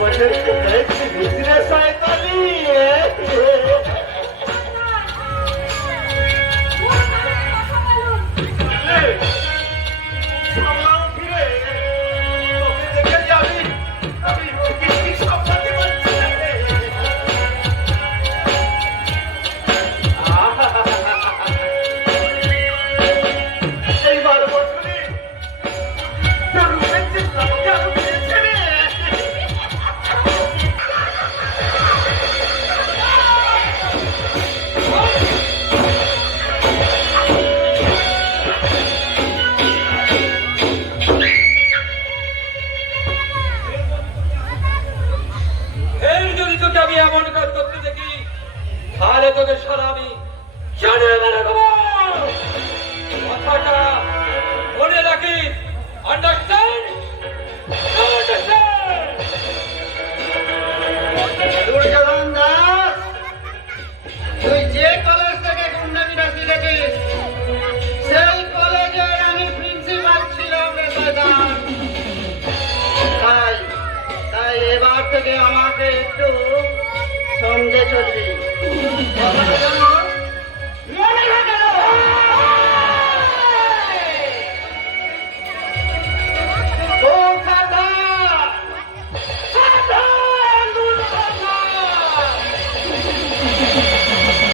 what Yogeshwar আমি জানে মনে তুই যে কলেজ থেকে রাখি দেখিস, সেই কলেজে আমি প্রিন্সিপাল ছিলাম তাই তাই এবার থেকে আমাকে একটু সঙ্গে চলবি। Thank you.